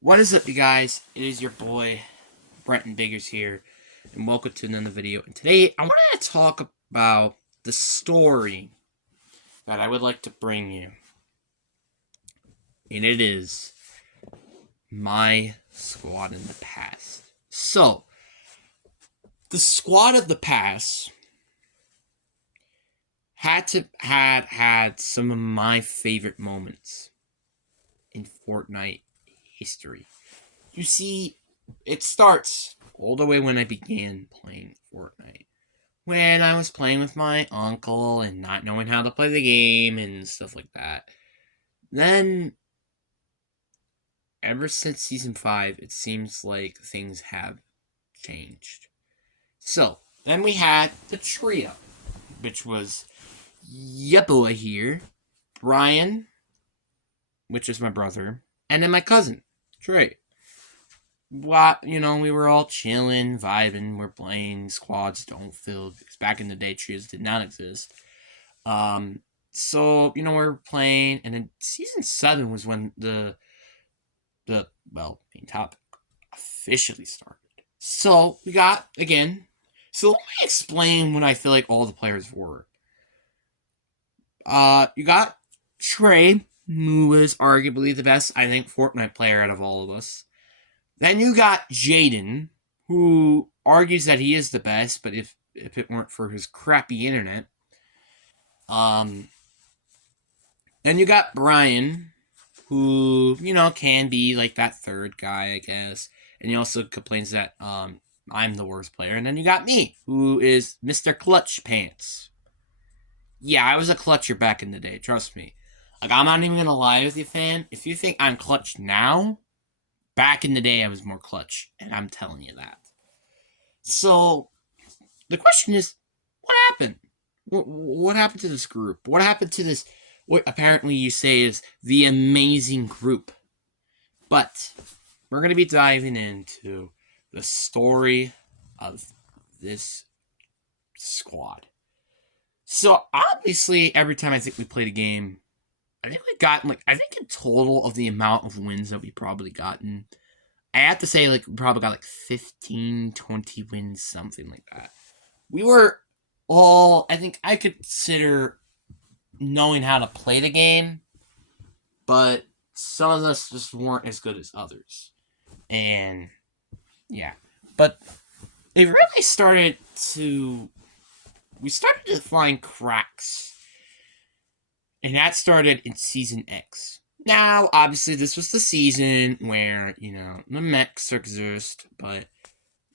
What is up, you guys? It is your boy, Brenton Biggers here, and welcome to another video. And today, I want to talk about the story that I would like to bring you. And it is my squad in the past. So, the squad of the past had some of my favorite moments in Fortnite history. You see, it starts all the way when I began playing Fortnite. When I was playing with my uncle and not knowing how to play the game and stuff like that. Then, ever since Season 5, it seems like things have changed. So, then we had the trio, which was ya boy here, Brian, which is my brother, and then my cousin, Trey. We were all chilling, vibing. We're playing squads don't fill because back in the day, trios did not exist. We're playing, and then season 7 was when the main topic officially started. So we got again. So let me explain what I feel like all the players were. You got Trey, who was arguably the best, I think, Fortnite player out of all of us. Then you got Jaden, who argues that he is the best, but if it weren't for his crappy internet. Then you got Brian, who, can be like that third guy, I guess. And he also complains that I'm the worst player. And then you got me, who is Mr. Clutch Pants. Yeah, I was a clutcher back in the day, trust me. Like, I'm not even gonna lie with you, fan. If you think I'm clutch now, back in the day I was more clutch. And I'm telling you that. So, the question is, what happened? What happened to this group? What happened to this, what apparently you say is the amazing group? But we're going to be diving into the story of this squad. So, obviously, every time I think we played a game, I think we got, I think in total of the amount of wins that we probably gotten, I have to say, we probably got 15, 20 wins, something like that. We were all, I think I could consider knowing how to play the game, but some of us just weren't as good as others. And yeah, but it really we started to find cracks. And that started in Season X. Now, obviously, this was the season where, the mechs exist, but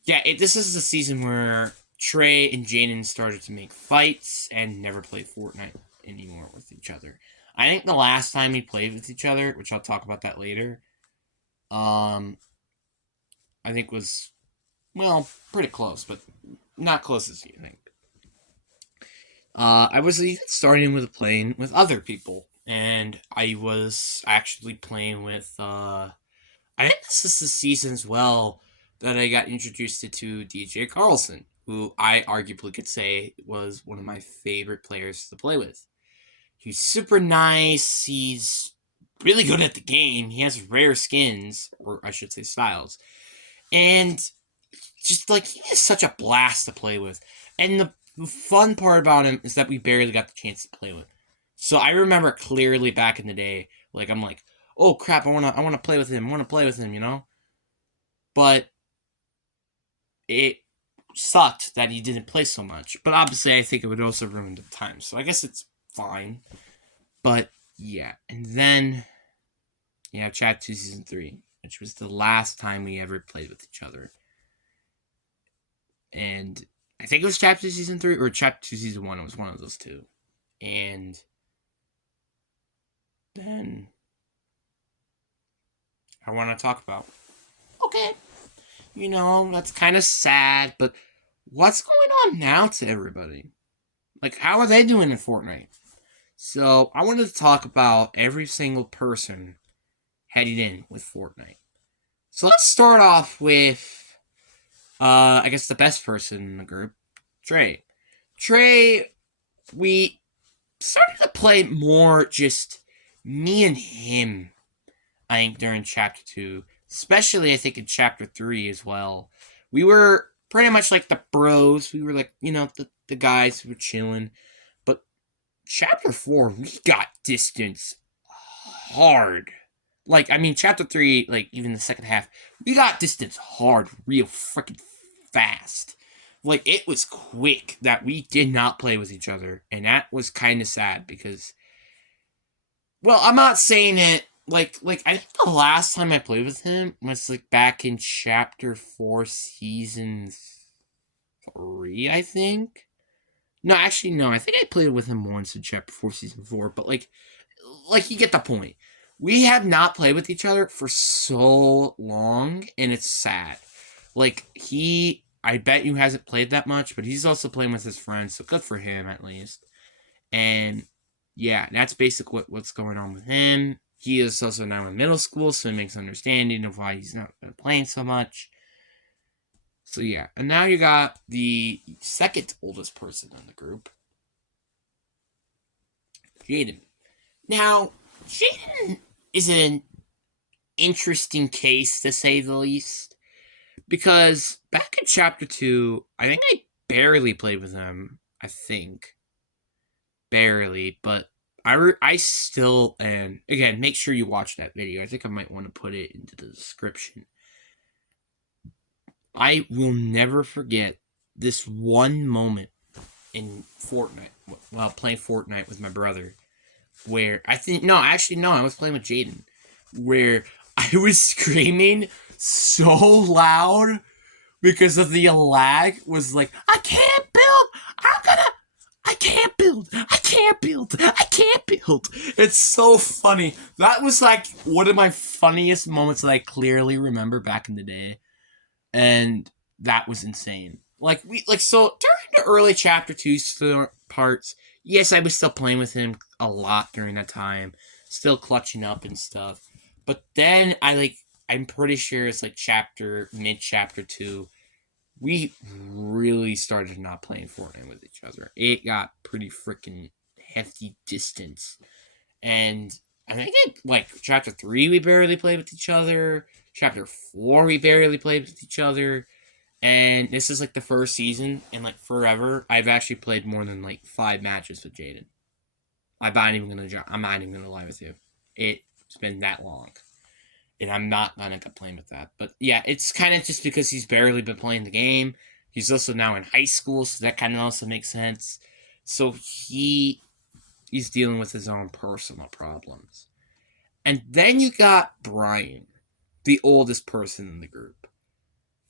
yeah, this is the season where Trey and Jaden started to make fights and never play Fortnite anymore with each other. I think the last time we played with each other, which I'll talk about that later, I think was, pretty close, but not close as you think. I was even starting with playing with other people, and I was actually playing with, I think this is the season as well that I got introduced to DJ Carlson, who I arguably could say was one of my favorite players to play with. He's super nice. He's really good at the game. He has rare skins, or I should say styles. And just he is such a blast to play with. And the fun part about him is that we barely got the chance to play with. So I remember clearly back in the day, I'm like, oh crap, I wanna play with him, But it sucked that he didn't play so much. But obviously I think it would also ruin the time. So I guess it's fine. But yeah. And then Chat 2 Season 3, which was the last time we ever played with each other. And I think it was Chapter 2 Season 3 or Chapter 2 Season 1. It was one of those two. And then I want to talk about, okay, that's kind of sad, but what's going on now to everybody? How are they doing in Fortnite? So I wanted to talk about every single person heading in with Fortnite. So let's start off with, I guess the best person in the group, Trey. Trey, we started to play more just me and him, I think, during Chapter 2, especially I think in chapter 3 as well. We were pretty much like the bros. We were like, the guys who were chilling. But chapter 4, we got distance hard. Like, I mean, chapter 3, like, even the second half, we got distance hard real freaking fast. Like, it was quick that we did not play with each other. And that was kind of sad because, well, I'm not saying it like I think the last time I played with him was like back in chapter 4, season 3, I think. No, actually, no. I think I played with him once in chapter 4, season 4. But like you get the point. We have not played with each other for so long, and it's sad. Like I bet you hasn't played that much, but he's also playing with his friends, so good for him at least. And yeah, that's basically what's going on with him. He is also now in middle school, so it makes understanding of why he's not playing so much. So yeah, and now you got the second oldest person in the group, Jaden. Now, Jaden is an interesting case to say the least, because back in chapter 2, I think I barely played with him. I think barely, but I still, and again, make sure you watch that video. I think I might want to put it into the description. I will never forget this one moment in Fortnite while playing Fortnite with my brother, where I was playing with Jaden, where I was screaming so loud because of the lag. Was like, I can't build. I can't build. I can't build. I can't build. It's so funny. That was like one of my funniest moments that I clearly remember back in the day. And that was insane. So during the early chapter 2 parts, yes, I was still playing with him a lot during that time, still clutching up and stuff. But then I'm pretty sure it's like mid chapter 2, we really started not playing Fortnite with each other. It got pretty freaking hefty distance. And I think chapter 3 we barely played with each other. Chapter 4 we barely played with each other. And this is like the first season in like forever I've actually played more than like 5 matches with Jaden. I'm not even gonna lie with you. It's been that long. And I'm not gonna complain with that. But yeah, it's kind of just because he's barely been playing the game. He's also now in high school, so that kind of also makes sense. So he's dealing with his own personal problems. And then you got Brian, the oldest person in the group.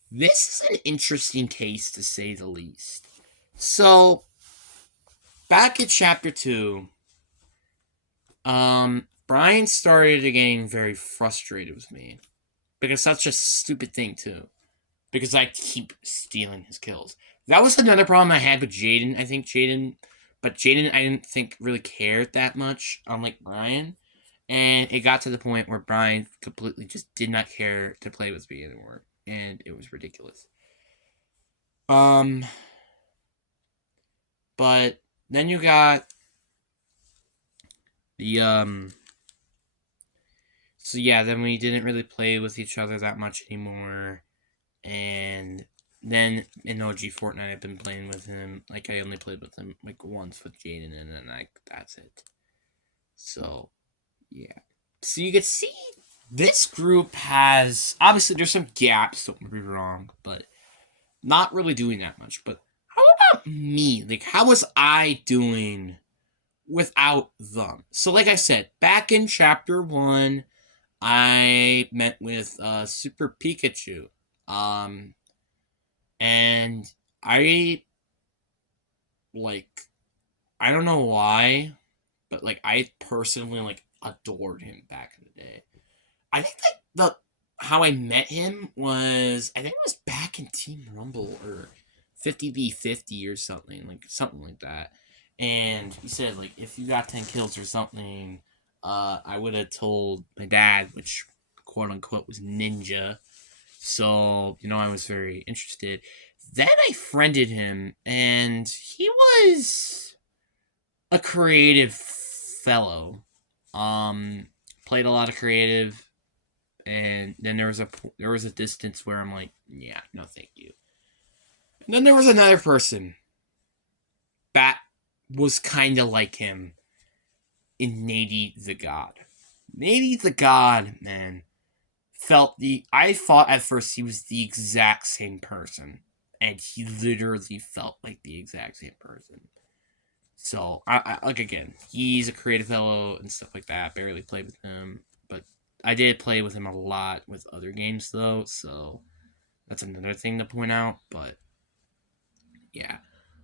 This is an interesting case to say the least. So, back in chapter 2, Brian started getting very frustrated with me. Because that's just a stupid thing, too. Because I keep stealing his kills. That was another problem I had with Jaden. But Jaden I didn't think really cared that much, unlike Brian. And it got to the point where Brian completely just did not care to play with me anymore. And it was ridiculous. But then you got the so yeah, then we didn't really play with each other that much anymore. And then in OG Fortnite I've been playing with him. Like I only played with him like once with Jaden, and then that's it. So yeah. So you can see this group has, obviously there's some gaps, don't get me wrong, but not really doing that much. But how about me? Like, how was I doing without them? So like I said, back in chapter 1, I met with Super Pikachu. And I like, I don't know why, but like I personally like adored him back in the day. I think like the how I met him was, I think it was back in Team Rumble or 50v50 or something like that. And he said like if you got 10 kills or something, I would have told my dad, which quote unquote was Ninja. So I was very interested. Then I friended him, and he was a creative fellow. Played a lot of creative, and and then there was a distance where I'm like, yeah, no, thank you. And then there was another person that was kind of like him in Nady the God. Nady the God, man, I thought at first he was the exact same person, and he literally felt like the exact same person. So, I like, again, he's a creative fellow and stuff like that. Barely played with him, but I did play with him a lot with other games, though, so that's another thing to point out, but yeah.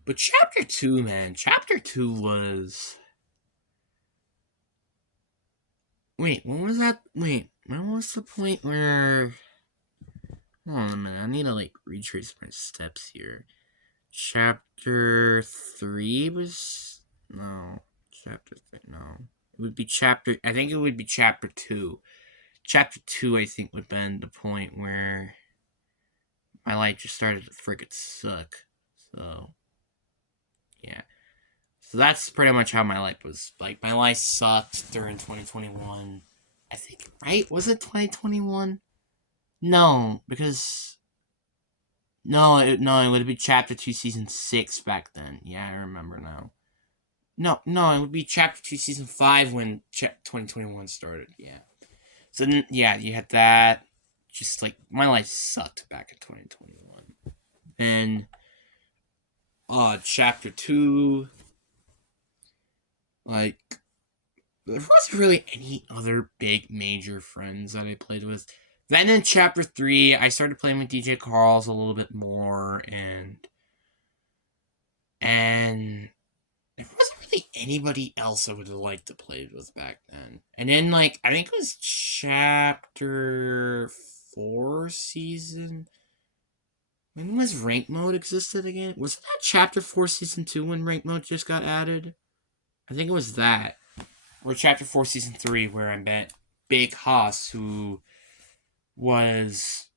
But Chapter 2, man, Chapter 2 was... Wait, when was that? Wait, when was the point where... Hold on a minute, I need to, like, retrace my steps here. Chapter 3 was... No. Chapter 3, no. It would be chapter... I think it would be Chapter 2. Chapter 2, I think, would have been the point where my life just started to frickin' suck. So, yeah. So that's pretty much how my life was. Like, my life sucked during 2021. I think, right? Was it 2021? No, because... No, it would be Chapter 2, Season 6 back then. Yeah, I remember now. No, it would be Chapter 2, Season 5 when 2021 started. Yeah. So, yeah, you had that. Just, like, my life sucked back in 2021. And, Chapter 2, like, there wasn't really any other big major friends that I played with. Then in Chapter 3, I started playing with DJ Carls a little bit more, and there wasn't really anybody else I would have liked to play with back then. And then, like, I think it was Chapter 4 season. When was rank mode existed again? Was that Chapter 4 season 2 when rank mode just got added? I think it was that. Or Chapter 4 season 3 where I met Big Haas, who was...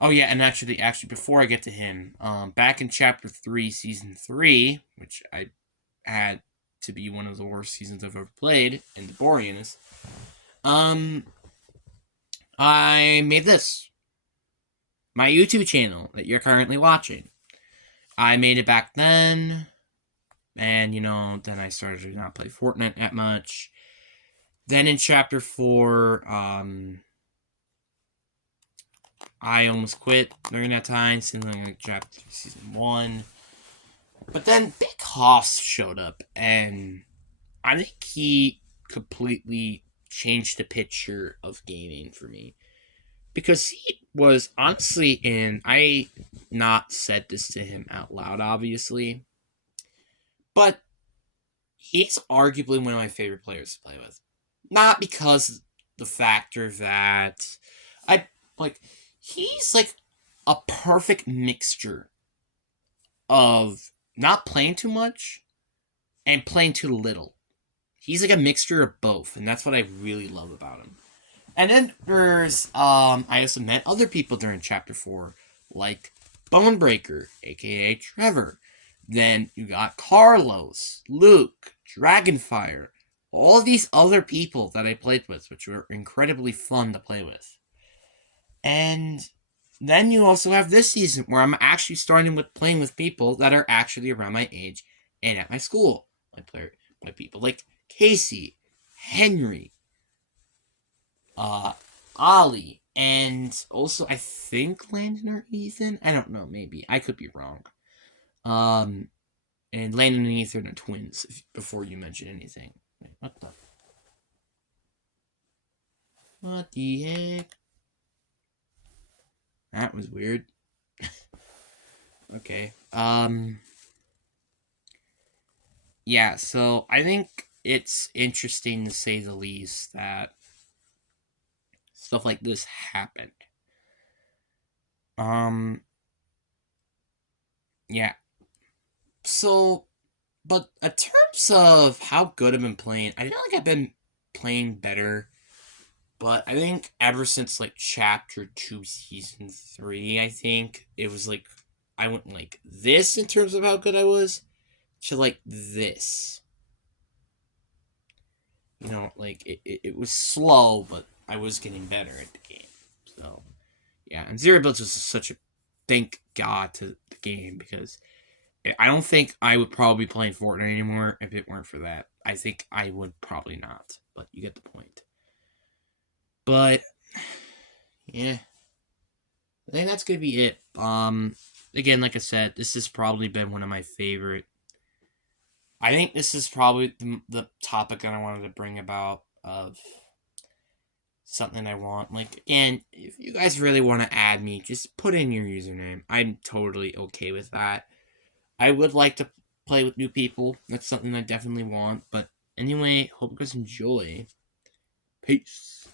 Oh yeah, and actually before I get to him, back in Chapter 3 season 3, which I had to be one of the worst seasons I've ever played, in the boringness, I made this. My YouTube channel that you're currently watching. I made it back then, and, then I started to not play Fortnite that much. Then in Chapter 4, I almost quit during that time, since like Chapter 3 Season 1. But then Big Hoss showed up, and I think he completely changed the picture of gaming for me. Because he was honestly I not said this to him out loud, obviously, but he's arguably one of my favorite players to play with. Not because the factor that he's like a perfect mixture of not playing too much and playing too little. He's like a mixture of both, and that's what I really love about him. And then there's, I also met other people during Chapter 4, like Bonebreaker, aka Trevor. Then you got Carlos, Luke, Dragonfire, all these other people that I played with, which were incredibly fun to play with. And then you also have this season where I'm actually starting with playing with people that are actually around my age and at my school. My people like Casey, Henry, Ollie, and also I think Landon or Ethan. I don't know, maybe. I could be wrong. And Landon and Ethan are twins, before you mention anything. Wait, what the heck? That was weird. Okay. Yeah, so I think it's interesting, to say the least, that stuff like this happened. Yeah. So, but in terms of how good I've been playing, I feel like I've been playing better. But I think ever since, like, Chapter 2, Season 3, I think, it was, like, I went, like, this in terms of how good I was, to, like, this. Like, it was slow, but I was getting better at the game. Yeah, and Zero Blitz was such a thank God to the game, because I don't think I would probably be playing Fortnite anymore if it weren't for that. I think I would probably not, but you get the point. But yeah, I think that's gonna be it. Again, like I said, this has probably been one of my favorite. I think this is probably the topic that I wanted to bring about of something I want. Like, again, if you guys really want to add me, just put in your username. I'm totally okay with that. I would like to play with new people. That's something I definitely want. But anyway, hope you guys enjoy. Peace.